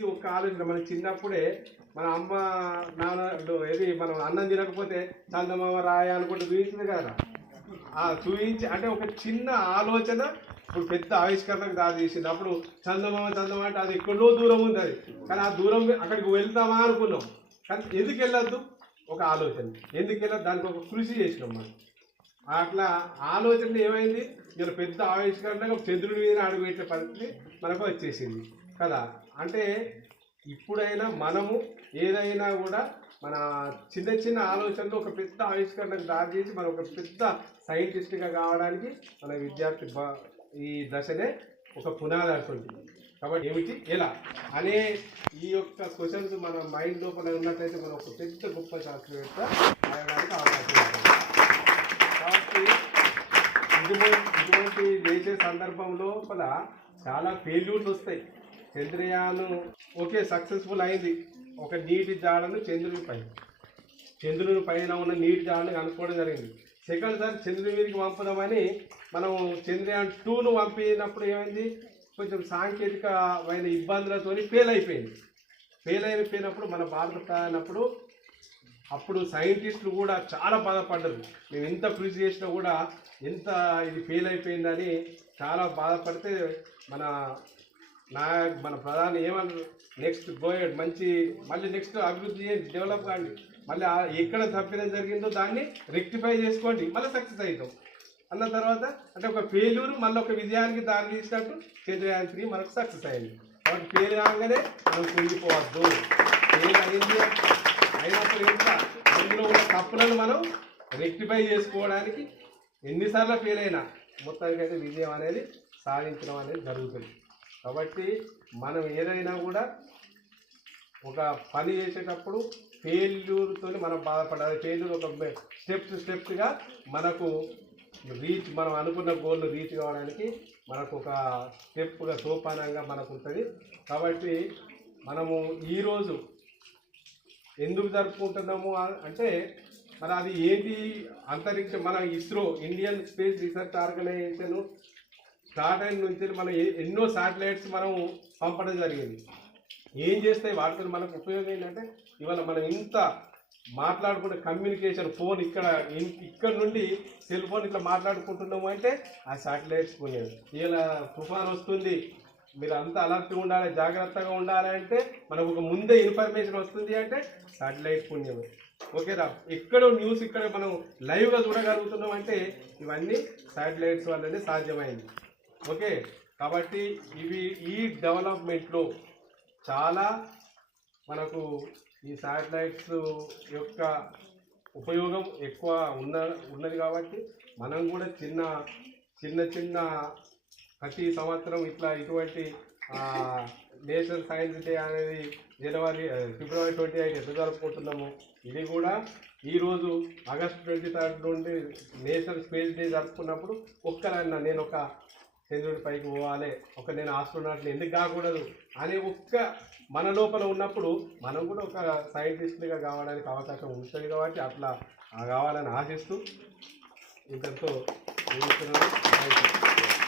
ఇది ఒక ఆలోచన మన చిన్నప్పుడే మన అమ్మ నాన్న ఏది మనం అన్నం తినకపోతే చందమామ రాయ అనుకుంటూ చూపించింది కదా? ఆ చూపించి అంటే ఒక చిన్న ఆలోచన ఇప్పుడు పెద్ద ఆవిష్కరణకు దారి చేసింది అప్పుడు చందమామ చందమామ అంటే అది ఎక్కడో దూరం ఉంది అది. కానీ ఆ దూరం అక్కడికి వెళ్తామా అనుకున్నాం. కానీ ఎందుకు వెళ్ళొద్దు? ఒక ఆలోచన. ఎందుకు వెళ్ళదు దానికి ఒక కృషి చేసినాం మనం. అట్లా ఆలోచన ఏమైంది? ఇలా పెద్ద ఆవిష్కరణగా చంద్రుడి మీద అడుగుపెట్టే పరిస్థితి మనకు వచ్చేసింది. కదా? అంటే ఇప్పుడైనా మనము ఏదైనా కూడా మన చిన్న చిన్న ఆలోచనలు ఒక పెద్ద ఆవిష్కరణకు దారి చేసి మనం ఒక పెద్ద సైంటిస్ట్గా కావడానికి మన విద్యార్థి ఈ దశనే ఒక పునాది అంటుంది కాబట్టి ఏమిటి? ఎలా? అనే ఈ యొక్క క్వశ్చన్స్ మన మైండ్ లోపల ఉన్నట్లయితే మనం ఒక పెద్ద గొప్ప శాస్త్రవేత్త రాయడానికి అవకాశం ఉంటుంది. కాబట్టి ఇటువంటి ఇటువంటి చేసే సందర్భం లోపల చాలా ఫెయిల్యూర్స్ వస్తాయి. చంద్రయాన్ ఓకే సక్సెస్ఫుల్ అయింది. ఒక నీటి జాడను చంద్రుని పైన. చంద్రుని పైన ఉన్న నీటి జాడను కనుక్కోవడం జరిగింది. సెకండ్ సార్ చంద్రుని మీదకి పంపుదామని మనం చంద్రయాన్ టూను పంపినప్పుడు ఏమైంది? కొంచెం సాంకేతికమైన ఇబ్బందులతో ఫెయిల్ అయిపోయింది. ఫెయిల్ అయిపోయినప్పుడు మన భారత ప్రయాణప్పుడు అప్పుడు సైంటిస్టులు కూడా చాలా బాధపడ్డారు. మేము ఎంత కృషి చేసినా కూడా ఎంత ఇది ఫెయిల్ అయిపోయిందని చాలా బాధపడితే మన నా మన ప్రధాని ఏమన్నారు నెక్స్ట్ గోయడ్ మంచి మళ్ళీ నెక్స్ట్ అభివృద్ధి డెవలప్ కాండి. మళ్ళీ ఎక్కడ తప్పిదం జరిగిందో దాన్ని రెక్టిఫై చేసుకోండి. మళ్ళీ సక్సెస్ అవుతాం అన్న తర్వాత అంటే ఒక ఫెయిల్యూర్ మళ్ళీ ఒక విజయానికి దారి తీసినట్టు చంద్రయాన్ త్రీ మనకు సక్సెస్ అయింది. కాబట్టి ఫెయిల్ కాగానే మనం కుంగిపోవద్దు. ఫెయిల్ అయింది అయినప్పుడు ఇంకా అందులో ఉన్న తప్పులను మనం రెక్టిఫై చేసుకోవడానికి ఎన్నిసార్లు ఫెయిల్ అయినా మొత్తానికి అయితే విజయం అనేది సాధించడం అనేది జరుగుతుంది. కాబట్టి మనం ఏదైనా కూడా ఒక పని చేసేటప్పుడు ఫెయిల్యూర్తో మనం బాధపడాలి. ఫెయిల్యూర్ ఒక స్టెప్ స్టెప్గా మనకు రీచ్ మనం అనుకున్న గోల్ రీచ్ కావడానికి మనకు ఒక స్టెప్గా సోపానంగా మనకు ఉంటుంది. కాబట్టి మనము ఈరోజు ఎందుకు జరుపుకుంటున్నాము అంటే మరి అది ఏంటి? అంతరిక్ష మన ISRO Indian Space Research Organisation start అయిన నుంచి మనం ఎన్నో శాటిలైట్స్ మనం పంపడం జరిగింది. ఏం చేస్తే వాటితో మనకు ఉపయోగం ఏంటంటే ఇవాళ మనం ఇంత మాట్లాడుకునే కమ్యూనికేషన్ ఫోన్ ఇక్కడ ఇక్కడ నుండి సెల్ ఫోన్ ఇట్లా మాట్లాడుకుంటున్నాము అంటే ఆ శాటిలైట్స్ పుణ్యం ఇలా తుఫాన్ వస్తుంది మీరు అంతా అలర్ట్గా ఉండాలి జాగ్రత్తగా ఉండాలి అంటే మనకు ఒక ముందే ఇన్ఫర్మేషన్ వస్తుంది అంటే శాటిలైట్ పుణ్యం ఓకేరా ఎక్కడో న్యూస్ ఇక్కడ మనం లైవ్గా చూడగలుగుతున్నాం అంటే ఇవన్నీ శాటిలైట్స్ వల్లనే సాధ్యమైంది. ఓకే కాబట్టి ఇవి ఈ డెవలప్మెంట్లో చాలా మనకు ఈ శాటిలైట్స్ యొక్క ఉపయోగం ఎక్కువ ఉన్న ఉన్నది కాబట్టి మనం కూడా చిన్న చిన్న చిన్న ప్రతి సంవత్సరం ఇట్లా ఇటువంటి నేషనల్ సైన్స్ డే అనేది జనవరి ఫిబ్రవరి ట్వంటీ ఎయిట్ ఎంత జరుపుకుంటున్నాము ఇది కూడా ఈరోజు ఆగస్ట్ ట్వంటీ థర్డ్ నుండి నేషనల్ స్పేస్ డే జరుపుకున్నప్పుడు ఒక్కరన్నా నేను ఒక చంద్రుడి పైకి పోవాలి. ఒక నేను ఆస్ట్రోనాట్లు ఎందుకు కాకూడదు అనే ఒక్క మన లోపల ఉన్నప్పుడు మనం కూడా ఒక సైంటిస్ట్గా కావడానికి అవకాశం ఉంటుంది కాబట్టి అట్లా ఆ కావాలని ఆశిస్తూ ఇంతతో